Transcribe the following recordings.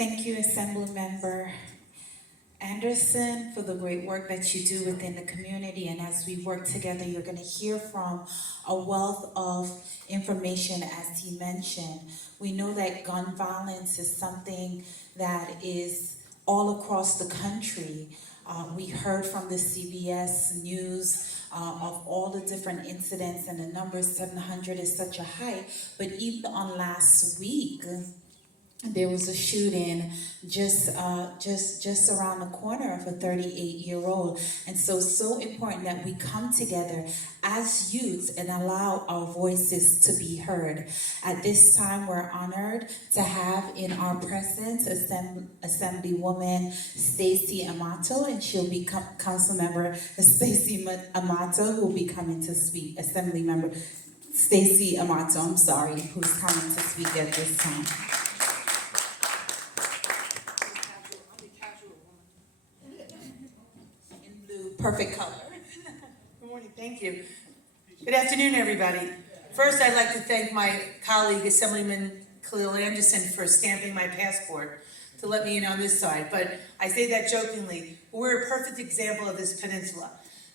Thank you, Assemblymember Anderson, for the great work that you do within the community. And as we work together, you're going to hear from a wealth of information, as he mentioned. We know that gun violence is something that is all across the country. We heard from the CBS News of all the different incidents, and the number 700 is such a high. But even on last week, there was a shooting just around the corner of a 38-year-old. And so important that we come together as youths and allow our voices to be heard. At this time, we're honored to have in our presence Assemblywoman Stacey Amato, and she'll be Councilmember Stacey Amato, who will be coming to speak. Assemblymember Stacey Amato, I'm sorry, who's coming to speak at this time. Perfect color. Good morning, thank you. Good afternoon, everybody. First, I'd like to thank my colleague, Assemblyman Khalil Anderson, for stamping my passport to let me in on this side. But I say that jokingly. We're a perfect example of this peninsula.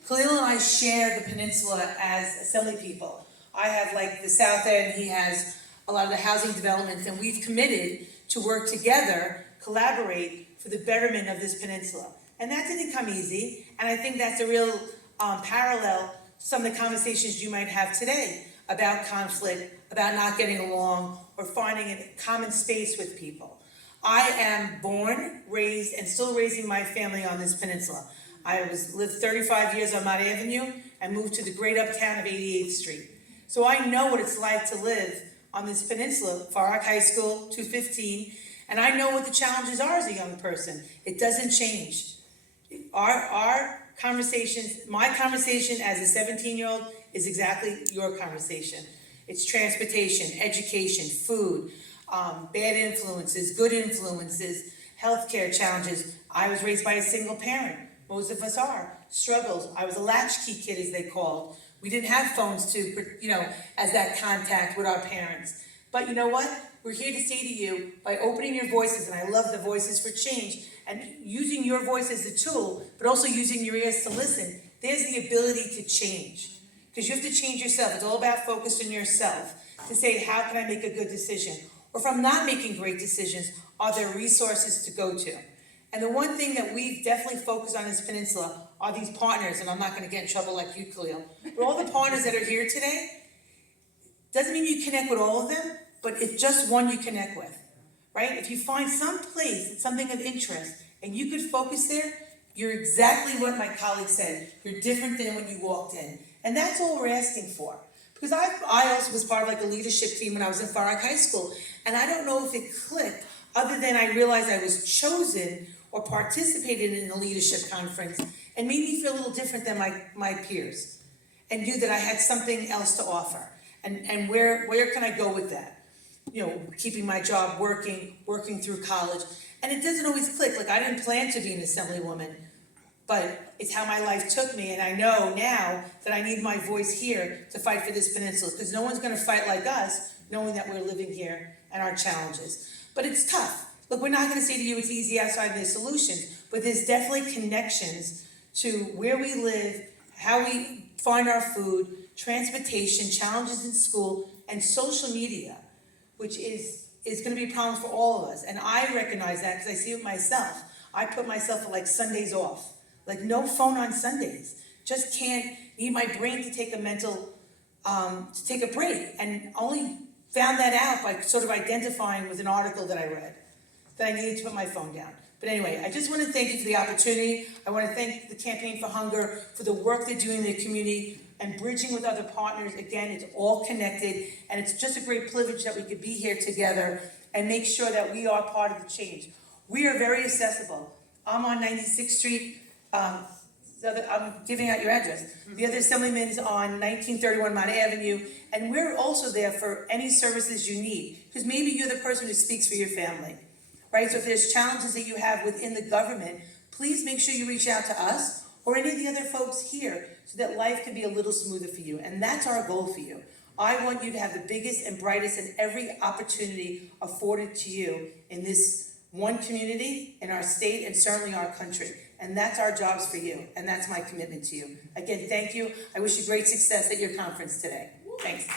Khalil and I share the peninsula as Assembly people. I have like the South End, he has a lot of the housing developments, and we've committed to work together, collaborate for the betterment of this peninsula. And that didn't come easy, and I think that's a real parallel to some of the conversations you might have today about conflict, about not getting along, or finding a common space with people. I am born, raised, and still raising my family on this peninsula. I lived 35 years on Mott Avenue and moved to the great uptown of 88th Street. So I know what it's like to live on this peninsula, Far Rock High School, 215, and I know what the challenges are as a young person. It doesn't change. Our conversations, my conversation as a 17-year-old is exactly your conversation. It's transportation, education, food, bad influences, good influences, healthcare challenges. I was raised by a single parent. Most of us are. Struggles. I was a latchkey kid, as they called. We didn't have phones to, as that contact with our parents. But you know what? We're here to say to you, by opening your voices, and I love the Voices for Change, and using your voice as a tool, but also using your ears to listen, there's the ability to change. Because you have to change yourself. It's all about focus on yourself. To say, how can I make a good decision? Or if I'm not making great decisions, are there resources to go to? And the one thing that we've definitely focused on in this peninsula are these partners, and I'm not gonna get in trouble like you, Khalil, but all the partners that are here today, doesn't mean you connect with all of them, but it's just one you connect with, right? If you find some place that's something of interest and you could focus there, you're exactly what my colleague said. You're different than when you walked in. And that's all we're asking for. Because I also was part of like a leadership team when I was in Far Rock High School. And I don't know if it clicked other than I realized I was chosen or participated in a leadership conference and made me feel a little different than my peers. And knew that I had something else to offer. And where can I go with that? Keeping my job, working through college. And it doesn't always click. Like, I didn't plan to be an Assemblywoman, but it's how my life took me. And I know now that I need my voice here to fight for this peninsula, because no one's gonna fight like us, knowing that we're living here and our challenges. But it's tough. Look, we're not gonna say to you it's easy outside of the solutions, but there's definitely connections to where we live, how we find our food, transportation, challenges in school, and social media, which is gonna be a problem for all of us. And I recognize that because I see it myself. I put myself for like Sundays off. Like no phone on Sundays. Just need my brain to take to take a break. And only found that out by sort of identifying with an article that I read, that I needed to put my phone down. But anyway, I just want to thank you for the opportunity. I want to thank the Campaign for Hunger for the work they're doing in the community and bridging with other partners. Again, it's all connected, and it's just a great privilege that we could be here together and make sure that we are part of the change. We are very accessible. I'm on 96th Street. I'm giving out your address. The other Assemblyman's on 1931 Mott Avenue, and we're also there for any services you need, because maybe you're the person who speaks for your family, right? So if there's challenges that you have within the government, please make sure you reach out to us or any of the other folks here so that life can be a little smoother for you. And that's our goal for you. I want you to have the biggest and brightest and every opportunity afforded to you in this one community in our state and certainly our country. And that's our jobs for you, and that's my commitment to you. Again, thank you. I wish you great success at your conference today. Thanks.